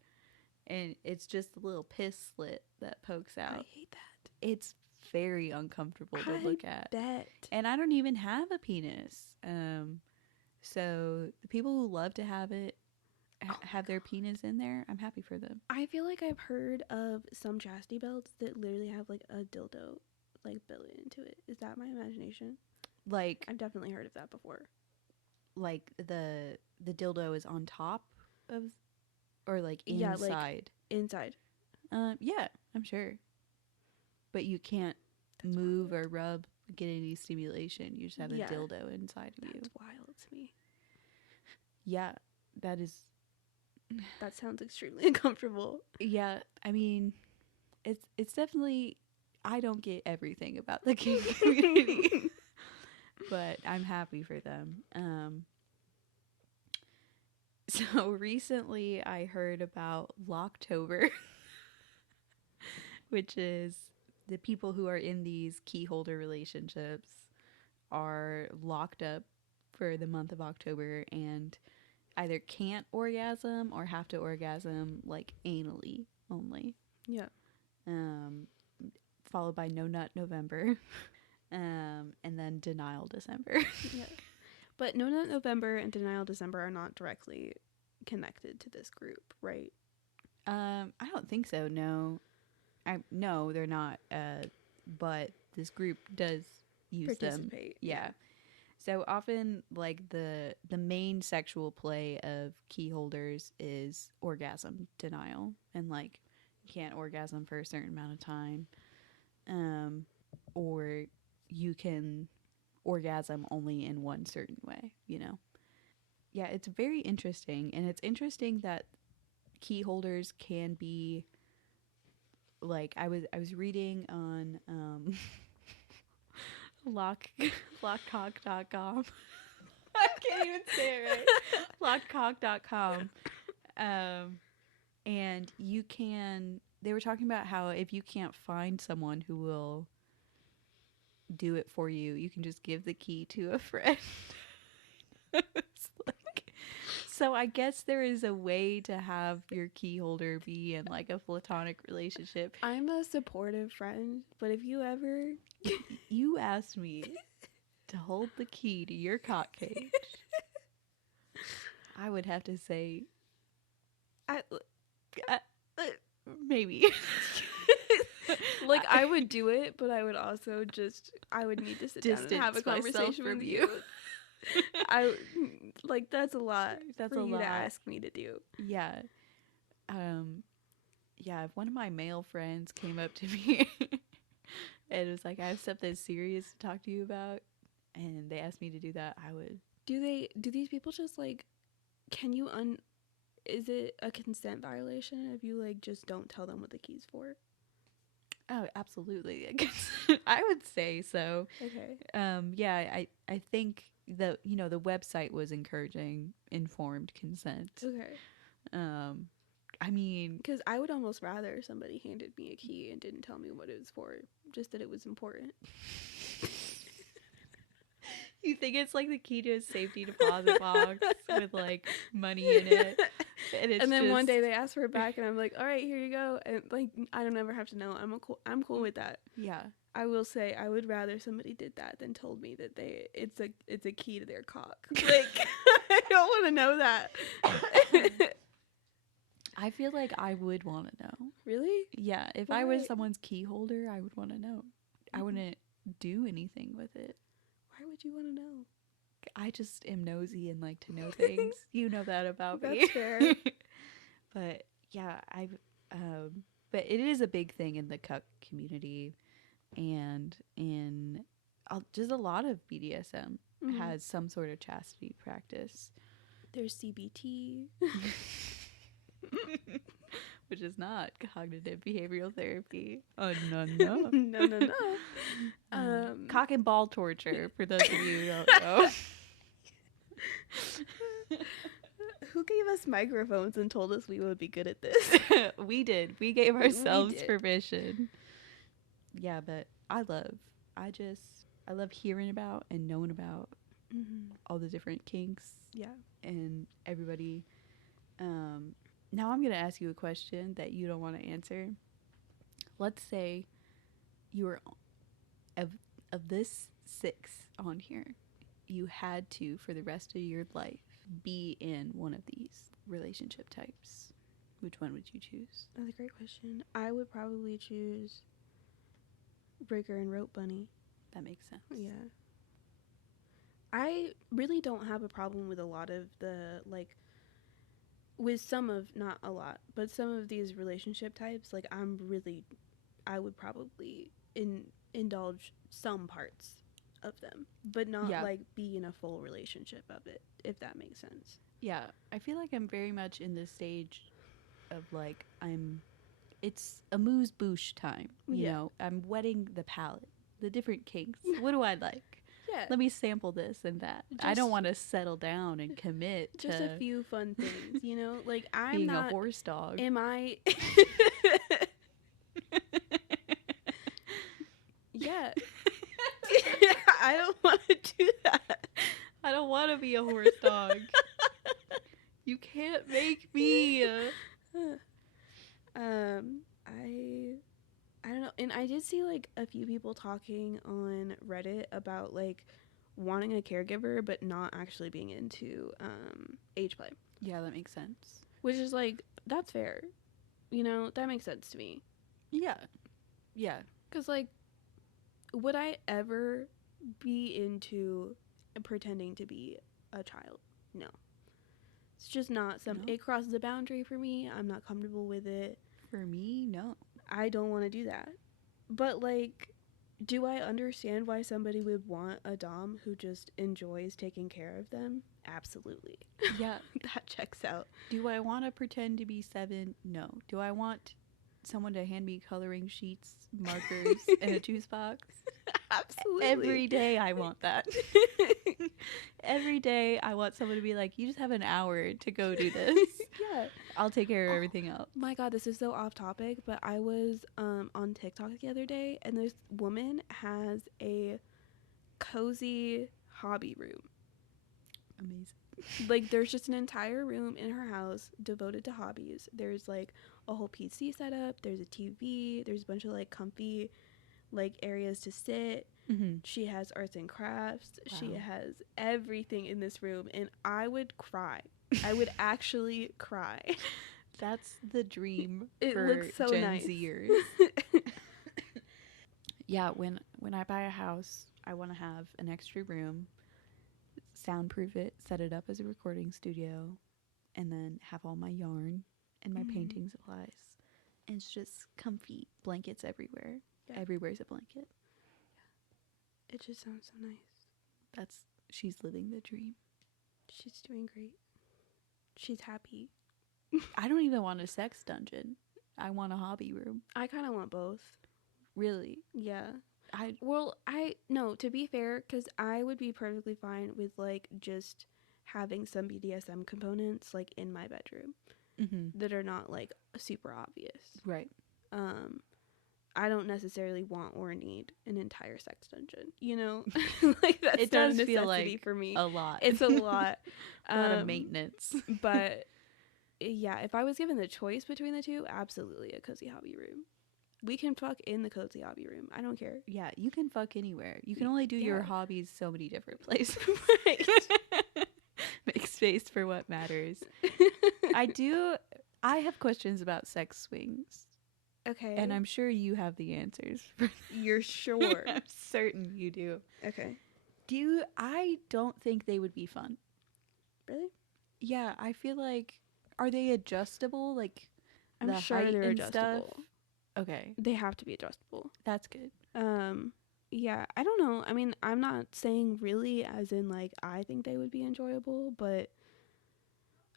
and it's just a little piss slit that pokes out. I hate that. It's very uncomfortable to look at. Bet. And I don't even have a penis. So the people who love to have it, have their penis in there, I'm happy for them. I feel like I've heard of some chastity belts that literally have like a dildo like built into it. Is that my imagination? Like, I've definitely heard of that before. Like the dildo is on top of, or like inside? Yeah, like inside. Yeah, I'm sure. But you can't move or rub, get any stimulation. You just have a dildo inside of you. That's wild to me. Yeah, that is. That sounds extremely uncomfortable. Yeah, I mean, it's definitely. I don't get everything about the kink community, but I'm happy for them. So recently I heard about Locktober, which is the people who are in these key holder relationships are locked up for the month of October and either can't orgasm or have to orgasm like anally only. Yeah. Followed by No Nut November. And then Denial December. Yeah. But No Nut November and Denial December are not directly connected to this group, right? I don't think so. No, no, they're not. But this group does use them. Yeah. So often, like the main sexual play of key holders is orgasm denial, and like you can't orgasm for a certain amount of time, or you can orgasm only in one certain way, you know? Yeah, it's very interesting. And it's interesting that key holders can be like, I was reading on lockcock.com. I can't even say it right. Lockcock.com. And you can, they were talking about how if you can't find someone who will do it for you, you can just give the key to a friend. So I guess there is a way to have your key holder be in like a platonic relationship. I'm a supportive friend, but if you ever you asked me to hold the key to your cock cage, I would have to say maybe. Like, I would do it, but I would also I would need to sit down and have a conversation with you. That's a lot. That's for you to ask me to do. Yeah. Yeah, if one of my male friends came up to me and was like, I have something serious to talk to you about, and they asked me to do that, I would. Do these people just like, is it a consent violation if you like just don't tell them what the key's for? Oh, absolutely. I would say so. Okay. Yeah, I think the website was encouraging informed consent. Okay. I mean, because I would almost rather somebody handed me a key and didn't tell me what it was for, just that it was important. You think it's like the key to a safety deposit box with like money in it, and then one day they ask for it back, and I'm like, all right, here you go, and like I don't ever have to know. I'm cool with that. Yeah. I will say I would rather somebody did that than told me that it's a key to their cock. Like I don't want to know that. I feel like I would want to know. Really? Yeah. If I was someone's key holder, I would want to know. I wouldn't do anything with it. Why would you want to know? I just am nosy and like to know things. You know that about me. That's fair. But yeah, but it is a big thing in the cuck community, and in just a lot of BDSM has some sort of chastity practice. There's CBT. Which is not cognitive behavioral therapy. Oh, no. No. Cock and ball torture, for those of you who don't know. Who gave us microphones and told us we would be good at this? We did. We gave ourselves permission. Yeah, but I love hearing about and knowing about all the different kinks. Yeah. And everybody. Now I'm going to ask you a question that you don't want to answer. Let's say you were, of this 6 on here, you had to, for the rest of your life, be in one of these relationship types. Which one would you choose? That's a great question. I would probably choose Breaker and Rope Bunny. That makes sense. Yeah. I really don't have a problem with a lot of the, like, with some of, not a lot, but some of these relationship types. Like, I would probably indulge some parts of them, but not like be in a full relationship of it, if that makes sense. Yeah, I feel like I'm very much in this stage of like it's amuse bouche time. You know, I'm wetting the palate, the different kinks. What do I like? Yeah. Let me sample this and that. I don't want to settle down and commit just to a few fun things, you know? Like, I'm being not a horse dog. Am I? Yeah. I don't want to do that. I don't want to be a horse dog. You can't make me. I don't know. And I did see like a few people talking on Reddit about like wanting a caregiver but not actually being into age play. Yeah, that makes sense. Which is like, that's fair. You know, that makes sense to me. Yeah. Yeah. Because like, would I ever be into pretending to be a child? No. It's just not it crosses a boundary for me. I'm not comfortable with it. For me, no. I don't want to do that. But like, do I understand why somebody would want a dom who just enjoys taking care of them? Absolutely. Yeah. That checks out. Do I want to pretend to be 7? No. Do I want someone to hand me coloring sheets, markers, and a juice box? Absolutely. Every day I want that. Every day I want someone to be like, you just have an hour to go do this. Yeah. I'll take care of everything else. My God, this is so off topic, but I was on TikTok the other day, and this woman has a cozy hobby room. Amazing. Like, there's just an entire room in her house devoted to hobbies. There's like a whole PC set up. There's a TV. There's a bunch of like comfy like areas to sit. Mm-hmm. She has arts and crafts. Wow. She has everything in this room, and I would cry. I would actually cry. That's the dream. It for looks so Gen nice. Zers. Yeah, when I buy a house, I want to have an extra room, soundproof it, set it up as a recording studio, and then have all my yarn and my painting supplies. And it's just comfy, blankets everywhere. Yeah. Everywhere's a blanket. Yeah. It just sounds so nice. She's living the dream. She's doing great. She's happy. I don't even want a sex dungeon. I want a hobby room. I kind of want both. Really? Yeah. No, to be fair, because I would be perfectly fine with like just having some BDSM components like in my bedroom that are not like super obvious. Right. I don't necessarily want or need an entire sex dungeon, you know? Like, that's it does feel like for me. A lot. It's a lot. A lot of maintenance. But yeah, if I was given the choice between the two, absolutely a cozy hobby room. We can fuck in the cozy hobby room. I don't care. Yeah, you can fuck anywhere. You can only do your hobbies so many different places. Right. Make space for what matters. I have questions about sex swings. Okay. And I'm sure you have the answers. You're sure? I'm certain you do. Okay. I don't think they would be fun. Really? Yeah, I feel like, are they adjustable? Like, I'm the sure height they're and adjustable. Stuff? Okay. They have to be adjustable. That's good. Yeah, I don't know. I mean, I'm not saying really as in like I think they would be enjoyable, but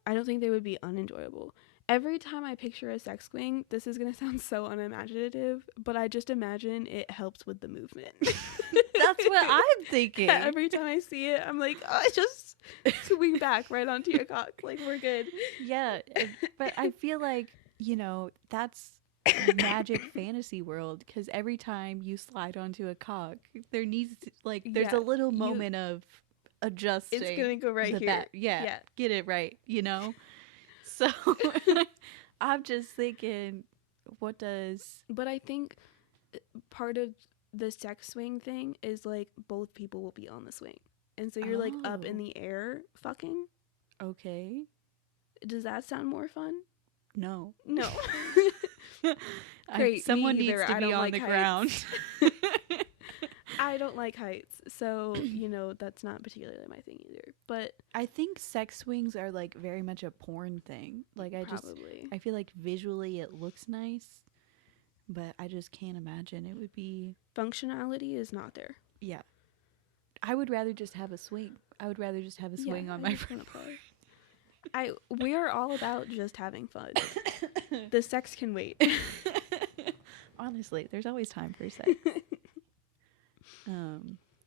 I don't think they would be unenjoyable. Every time I picture a sex swing, this is going to sound so unimaginative, but I just imagine it helps with the movement. That's what I'm thinking. Every time I see it, I'm like, oh, just swing back right onto your cock. Like, we're good. Yeah, but I feel like, you know, that's magic fantasy world, because every time you slide onto a cock, there needs to, like, there's a little moment of adjusting. It's going to go right here. Yeah, get it right, you know? So I'm just thinking, But I think part of the sex swing thing is like both people will be on the swing. And so you're like up in the air fucking. Okay. Does that sound more fun? No. Great. Someone needs to be on the ground. I don't like heights, so, you know, that's not particularly my thing either. But I think sex swings are like very much a porn thing. Like, I feel like visually it looks nice, but I just can't imagine it would be. Functionality is not there. Yeah. I would rather just have a swing. I would rather just have a swing on my front porch. We are all about just having fun. The sex can wait. Honestly, there's always time for sex.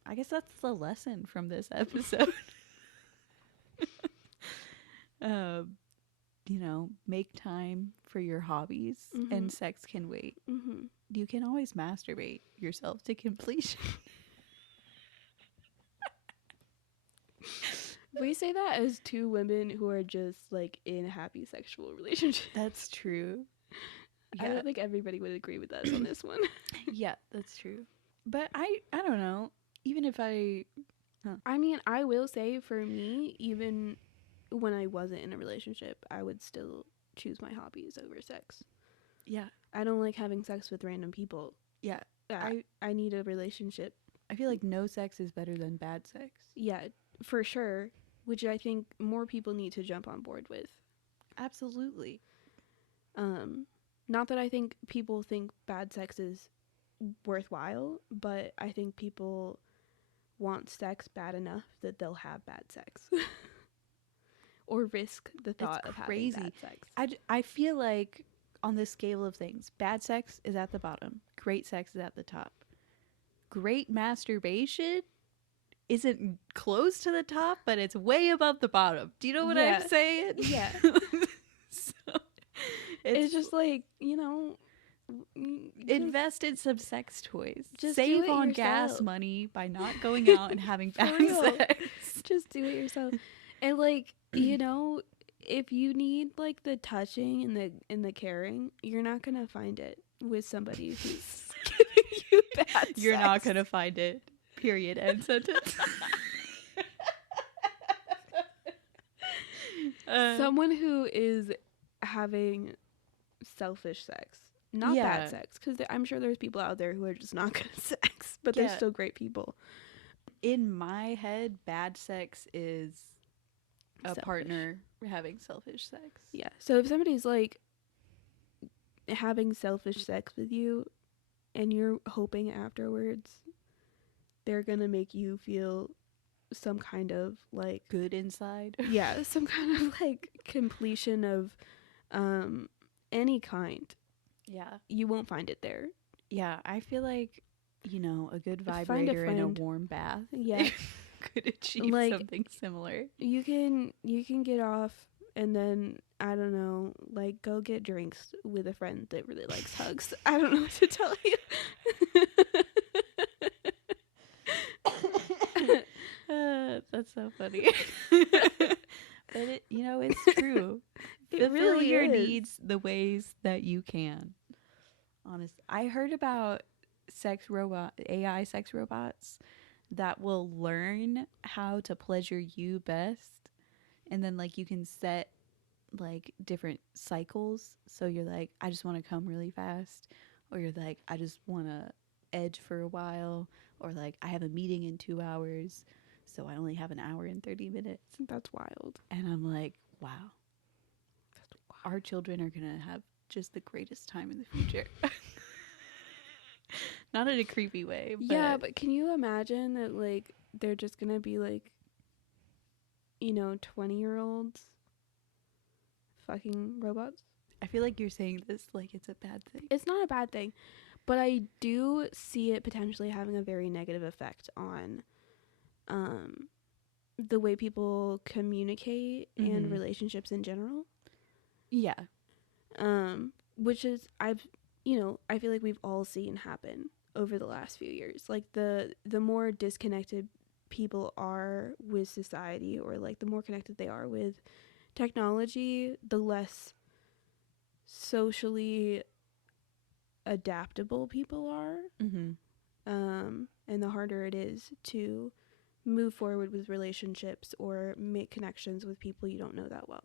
I guess that's the lesson from this episode. You know, make time for your hobbies, and sex can wait. You can always masturbate yourself to completion. We say that as two women who are just like in a happy sexual relationship. That's true. Yeah. I don't think everybody would agree with us on this one. Yeah, that's true. But I don't know. Even if I mean, I will say for me, even when I wasn't in a relationship, I would still choose my hobbies over sex. Yeah. I don't like having sex with random people. Yeah. I need a relationship. I feel like no sex is better than bad sex. Yeah, for sure. Which I think more people need to jump on board with. Absolutely. Not that I think people think bad sex is worthwhile, but I think people want sex bad enough that they'll have bad sex. Or risk the thought of having bad sex. I feel like on the scale of things, bad sex is at the bottom. Great sex is at the top. Great masturbation isn't close to the top, but it's way above the bottom. Do you know what I'm saying? Yeah. So it's just like, you know, invest in some sex toys. Just save on gas money by not going out and having bad sex. Just do it yourself. And like, you know, if you need like the touching and the caring, you're not gonna find it with somebody who's giving you bad sex. You're not gonna find it. Period. End sentence. Someone who is having selfish sex, not bad sex, because I'm sure there's people out there who are just not good at sex, but they're still great people. In my head, bad sex is a selfish partner having selfish sex. Yeah. So if somebody's like having selfish sex with you and you're hoping afterwards they're gonna make you feel some kind of like good inside. Yeah, some kind of like completion of any kind. Yeah. You won't find it there. Yeah, I feel like, you know, a good vibrator and a warm bath. Yeah. Could achieve like, something similar. You can get off and then, I don't know, like go get drinks with a friend that really likes hugs. I don't know what to tell you. That's so funny. But it, you know, it's true. Fulfill your needs the ways that you can. Honest. I heard about AI sex robots that will learn how to pleasure you best, and then like you can set like different cycles. So you're like, I just want to come really fast, or you're like, I just want to edge for a while, or like I have a meeting in 2 hours, so I only have an hour and 30 minutes. That's wild. And I'm like, wow. Our children are gonna have just the greatest time in the future. Not in a creepy way. But yeah, but can you imagine that like they're just gonna be like, you know, 20-year-olds fucking robots. I feel like you're saying this like it's a bad thing. It's not a bad thing, but I do see it potentially having a very negative effect on the way people communicate and relationships in general. Yeah. Which is I feel like we've all seen happen over the last few years. Like the more disconnected people are with society, or like the more connected they are with technology, the less socially adaptable people are. And the harder it is to move forward with relationships or make connections with people you don't know that well.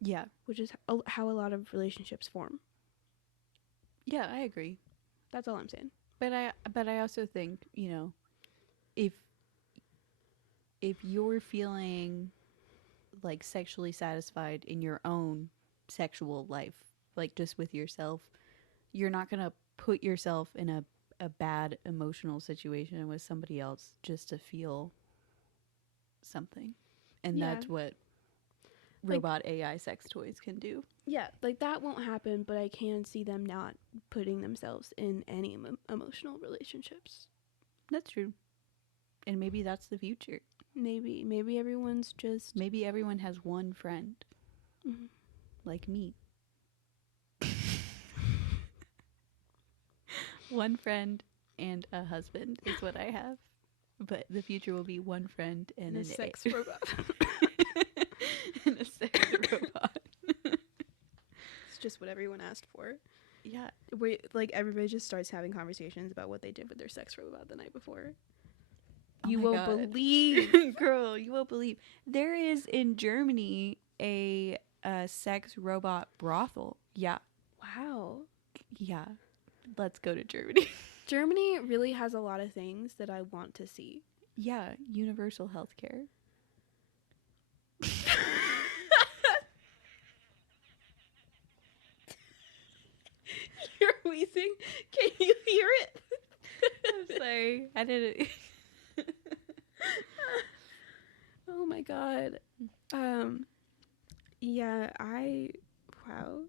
Yeah. Which is how a lot of relationships form. Yeah, I agree. That's all I'm saying. But I also think, you know, if you're feeling like sexually satisfied in your own sexual life, like just with yourself, you're not going to put yourself in a bad emotional situation with somebody else just to feel something. And that's what robot AI sex toys can do. Yeah, like that won't happen, but I can see them not putting themselves in any emotional relationships. That's true. And maybe that's the future. Maybe everyone's just... Maybe everyone has one friend. Like me. One friend and a husband is what I have. But the future will be one friend and a sex robot. And a sex robot. It's just what everyone asked for. Yeah. Like everybody just starts having conversations about what they did with their sex robot the night before. You won't believe. Girl, you won't believe. There is in Germany a sex robot brothel. Yeah. Wow. Yeah. Let's go to Germany. Germany really has a lot of things that I want to see. Yeah. Universal healthcare. You're wheezing. Can you hear it? I'm sorry. I didn't. Oh my god. Yeah, wow.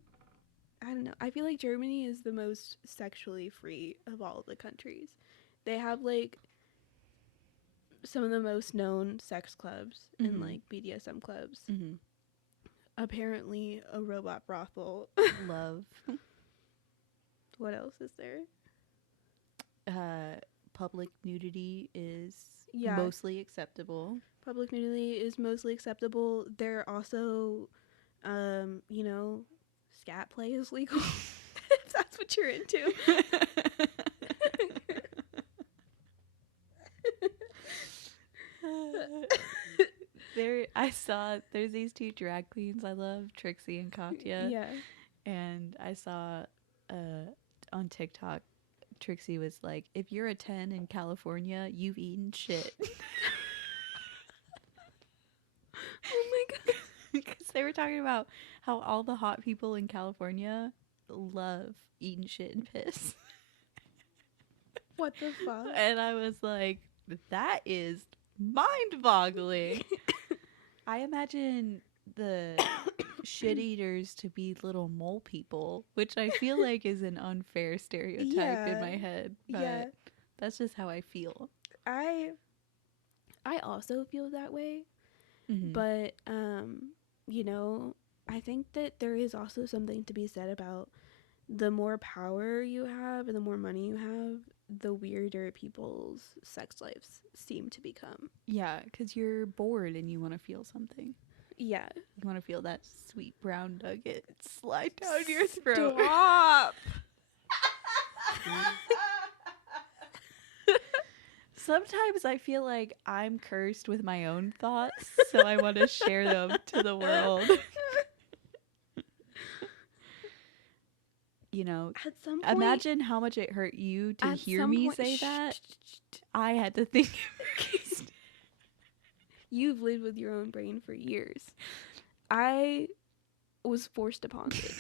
I don't know. I feel like Germany is the most sexually free of all the countries. They have like some of the most known sex clubs and like BDSM clubs. Apparently a robot brothel. Love. What else is there? Public nudity is mostly acceptable. Public nudity is mostly acceptable. They're also, scat play is legal. If that's what you're into. There's these two drag queens I love, Trixie and Katya. Yeah. And I saw on TikTok, Trixie was like, if you're a 10 in California, you've eaten shit. Oh my god. Because they were talking about how all the hot people in California love eating shit and piss. What the fuck? And I was like, that is mind-boggling. I imagine the shit eaters to be little mole people, which I feel like is an unfair stereotype in my head. But that's just how I feel. I also feel that way. But, I think that there is also something to be said about the more power you have and the more money you have, the weirder people's sex lives seem to become. Yeah, because you're bored and you want to feel something. Yeah. You want to feel that sweet brown nugget slide down your throat. Stop! Sometimes I feel like I'm cursed with my own thoughts, so I want to share them to the world. You know, at some point, imagine how much it hurt you to hear me say that. I had to think. You've lived with your own brain for years. I was forced upon it.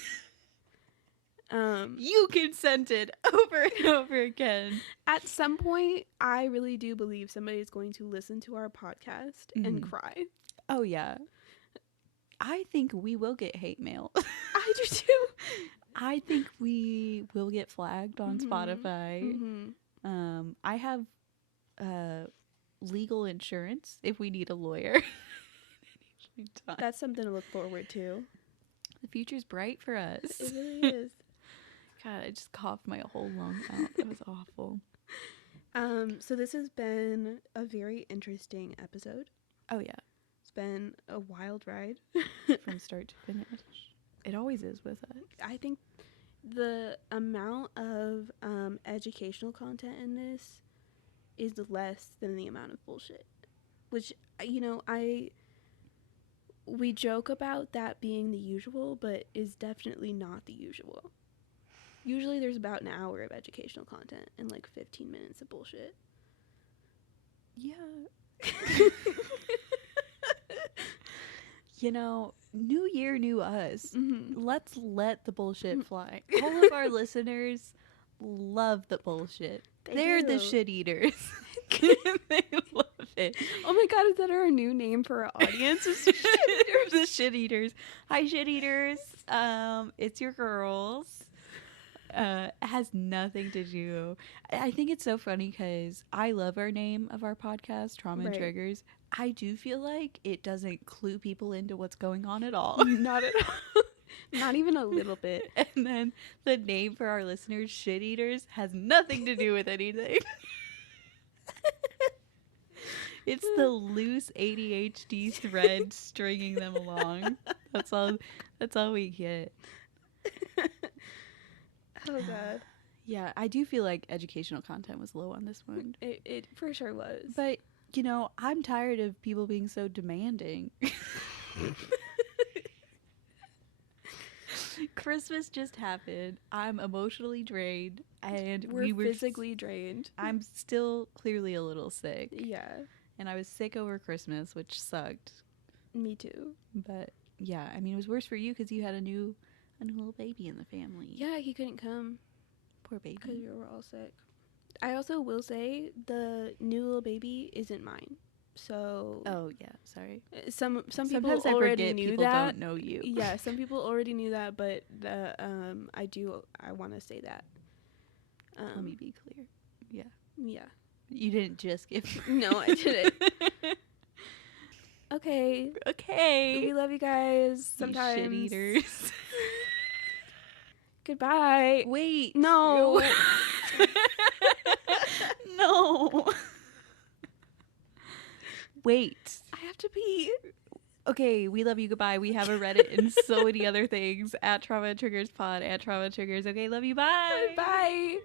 You consented over and over again. At some point, I really do believe somebody is going to listen to our podcast and cry. Oh, yeah. I think we will get hate mail. I do too. I think we will get flagged on Spotify. I have legal insurance if we need a lawyer. That's something to look forward to. The future's bright for us. It really is. God, I just coughed my whole lung out. That was awful. So this has been a very interesting episode. Oh yeah. It's been a wild ride. From start to finish. It always is with us. I think the amount of educational content in this is less than the amount of bullshit. Which, you know, we joke about that being the usual, but is definitely not the usual. Usually there's about an hour of educational content and like 15 minutes of bullshit. Yeah. You know, new year, new us. Let's let the bullshit fly. All of our listeners love the bullshit. They're the shit eaters. They love it. Oh my god, is that our new name for our audience? The shit eaters. Hi, shit eaters. It's your girls. Has nothing to do. I think it's so funny because I love our name of our podcast, Trauma and Triggers. I do feel like it doesn't clue people into what's going on at all. Not at all. Not even a little bit. And then the name for our listeners, Shit Eaters, has nothing to do with anything. It's the loose ADHD thread stringing them along. That's all we get. Oh god. Yeah, I do feel like educational content was low on this one. It for sure was. But, you know, I'm tired of people being so demanding. Christmas just happened. I'm emotionally drained, and we were physically drained. I'm still clearly a little sick. Yeah. And I was sick over Christmas, which sucked. Me too. But yeah, I mean, it was worse for you because you had a new little baby in the family. Yeah, he couldn't come. Poor baby. Because we were all sick. I also will say the new little baby isn't mine. So. Oh yeah, sorry. Some people Sometimes already I knew people that. Don't know you. Yeah, some people already knew that, but I want to say that. Let me be clear. Yeah. Yeah. You didn't just give. No, I didn't. Okay. We love you guys. Sometimes. You shit eaters. Goodbye. Wait. No. No. Wait. I have to pee. Okay, we love you. Goodbye. We have a Reddit and so many other things at Trauma and Triggers Pod, at Trauma and Triggers. Okay, love you. Bye. Bye.